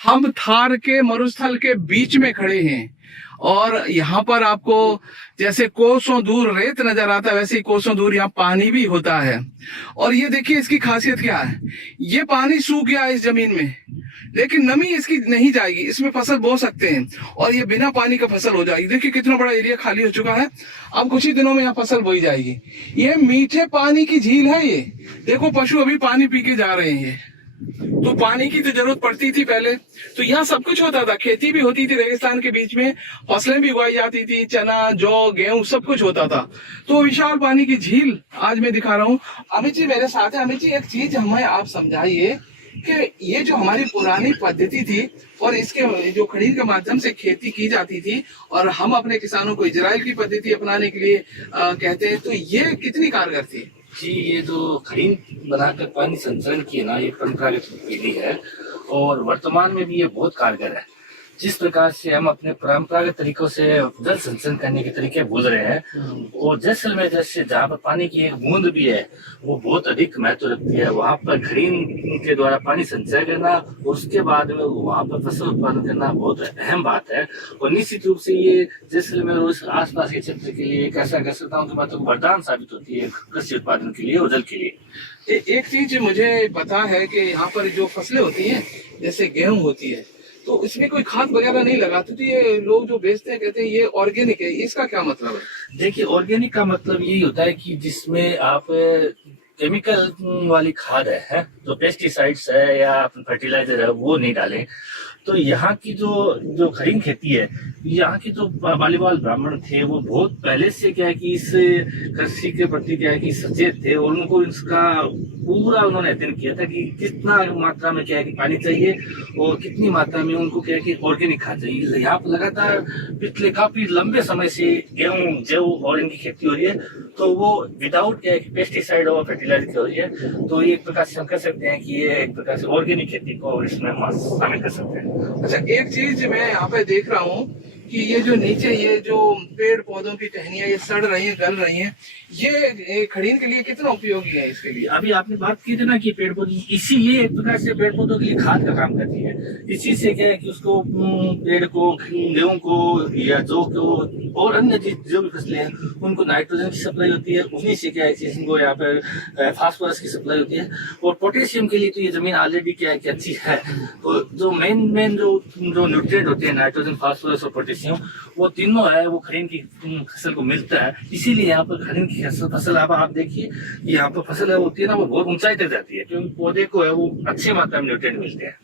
हम थार के मरुस्थल के बीच में खड़े हैं और यहाँ पर आपको जैसे कोसों दूर रेत नजर आता है, वैसे ही कोसों दूर यहाँ पानी भी होता है। और ये देखिए इसकी खासियत क्या है, ये पानी सूख गया इस जमीन में, लेकिन नमी इसकी नहीं जाएगी, इसमें फसल बो सकते हैं और ये बिना पानी का फसल हो जाएगी। देखिए कितना बड़ा एरिया खाली हो चुका है, अब कुछ ही दिनों में यहाँ फसल बोई जाएगी। ये मीठे पानी की झील है, ये देखो पशु अभी पानी पी के जा रहे हैं। तो पानी की तो जरूरत पड़ती थी पहले, तो यहाँ सब कुछ होता था, खेती भी होती थी रेगिस्तान के बीच में, फसलें भी उगाई जाती थी, चना जौ गेहूं सब कुछ होता था। तो विशाल पानी की झील आज मैं दिखा रहा हूँ। अमित जी मेरे साथ है। अमित जी एक चीज हमें आप समझाइए कि ये जो हमारी पुरानी पद्धति थी और इसके जो खड़ीर के माध्यम से खेती की जाती थी और हम अपने किसानों को इजराइल की पद्धति अपनाने के लिए कहते हैं, तो ये कितनी कारगर थी? जी, ये जो खड़ीन बनाकर पानी संचरण की है ना, ये परंपरागत विधि है और वर्तमान में भी ये बहुत कारगर है। जिस प्रकार से हम अपने परंपरागत तरीकों से जल संचरण करने के तरीके भूल रहे हैं और जैसलमेर जैसे जहाँ पर पानी की एक बूंद भी है वो बहुत अधिक महत्व रखती है, वहाँ पर खड़ीन के द्वारा पानी संचय करना और उसके बाद में वहाँ पर फसल उत्पादन करना बहुत अहम बात है। और निश्चित रूप से ये जैसलमेर और उस आसपास के क्षेत्र के लिए एक ऐसा कह सकता हूँ कि मतलब वरदान साबित होती है कृषि उत्पादन के लिए और जल के लिए। एक चीज मुझे पता है कि यहाँ पर जो फसलें होती हैं जैसे गेहूं होती है, तो इसमें कोई खाद वगैरह नहीं लगाते, तो ये लोग जो बेचते हैं कहते हैं ये ऑर्गेनिक है, इसका क्या मतलब है? देखिए, ऑर्गेनिक का मतलब यही होता है कि जिसमें आप केमिकल वाली खाद है जो पेस्टिसाइड्स है या फर्टिलाइजर है वो नहीं डालें। तो यहाँ की जो खड़ीन खेती है, यहाँ के जो बालीवाल ब्राह्मण थे वो बहुत पहले से क्या है कि इस कृषि के प्रति क्या है कि सचेत थे और उनको इसका पूरा उन्होंने अध्ययन किया था कि कितना मात्रा में क्या है कि पानी चाहिए और कितनी मात्रा में उनको क्या है कि ऑर्गेनिक खाद चाहिए। यहाँ पर लगातार पिछले काफी लंबे समय से गेहूं जौ और इनकी खेती हो रही है, तो वो विदाउट क्या है कि पेस्टिसाइड और फर्टिलाइजर हो रही है। तो ये एक प्रकार से हम कह सकते हैं कि ये एक प्रकार से ऑर्गेनिक खेती को इसमें हम शामिल कर सकते हैं। अच्छा, एक चीज मैं यहाँ पे देख रहा हूँ कि ये जो नीचे ये जो पेड़ पौधों की टहनियां ये सड़ रही हैं, गल रही हैं, ये खड़ीन के लिए कितना उपयोगी है? इसके लिए अभी आपने बात की थी ना कि पेड़ पौधे, इसी ये एक प्रकार से पेड़ पौधों के लिए खाद का काम करती है। इसी से क्या है कि उसको पेड़ को, गेहूं को या जौ को और अन्य जो भी फसलें हैं उनको नाइट्रोजन की सप्लाई होती है। उन्हीं से क्या है कि इनको यहाँ पर फास्फोरस की सप्लाई होती है और पोटेशियम के लिए तो ये जमीन ऑलरेडी क्या है कि अच्छी है। तो जो मेन जो न्यूट्रिएंट होते हैं नाइट्रोजन, फास्फोरस और पोटेशियम, वो तीनों है वो खड़ीन की फसल को मिलता है। इसीलिए यहाँ पर खड़ीन की फसल आप देखिए, यहाँ पर फसल है होती है ना वो बहुत ऊंचाई तक जाती है क्योंकि पौधे को है वो अच्छी मात्रा में न्यूट्रिएंट मिलते हैं।